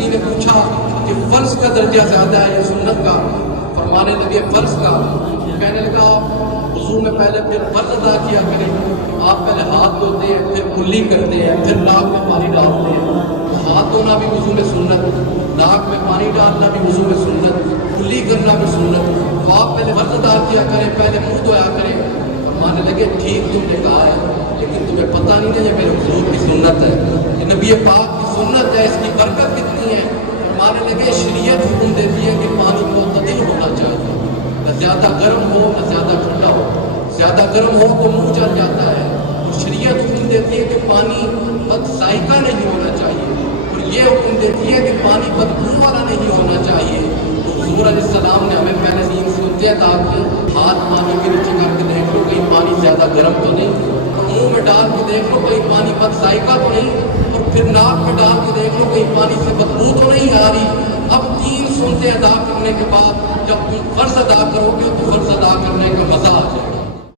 کسی نے پوچھا کہ فرض کا درجہ زیادہ ہے یا سنت کا؟ فرمانے لگے فرض کا۔ کہنے لگا وضو میں پہلے پھر فرض ادا کیا کریں، آپ پہلے ہاتھ دھوتے ہیں، پھر کلی کرتے ہیں، پھر ناک میں پانی ڈالتے ہیں۔ ہاتھ دھونا بھی وضو میں سنت، ناک میں پانی ڈالنا بھی وضو میں سنت، کلی کرنا بھی سنت۔ تو آپ پہلے فرض ادا کیا کریں، پہلے منہ دھویا کریں۔ فرمانے لگے ٹھیک تم نے کہا ہے، لیکن تمہیں پتہ نہیں ہے یہ میرے حضور کی سنت ہے، یہ نبی پاک کی سنت ہے، اس کی برکت کتنی ہے۔ فرمانے لگے شریعت حکم دیتی ہے کہ پانی معتدل ہونا چاہیے، نہ زیادہ گرم ہو نہ زیادہ ٹھنڈا ہو۔ زیادہ گرم ہو تو منہ جل جاتا ہے، اور شریعت حکم دیتی ہے کہ پانی بد ذائقہ نہیں ہونا چاہیے، اور یہ حکم دیتی ہے کہ پانی بدبو والا نہیں ہونا چاہیے۔ تو حضور علیہ السلام نے ہمیں پہلے 3 سنتیں عطا کی، ہاتھ پانی کے نیچے کر کے دیکھ لو کہیں پانی زیادہ گرم تو نہیں، اور منہ میں ڈال کے دیکھ لو کہیں پانی بد ذائقہ تو نہیں، اور پھر ناک میں ڈال کے دیکھ لو کہیں پانی سے بدبو تو نہیں آ رہی۔ اب 3 سنتیں ادا کرنے کے بعد جب تم فرض ادا کرو گے تو فرض ادا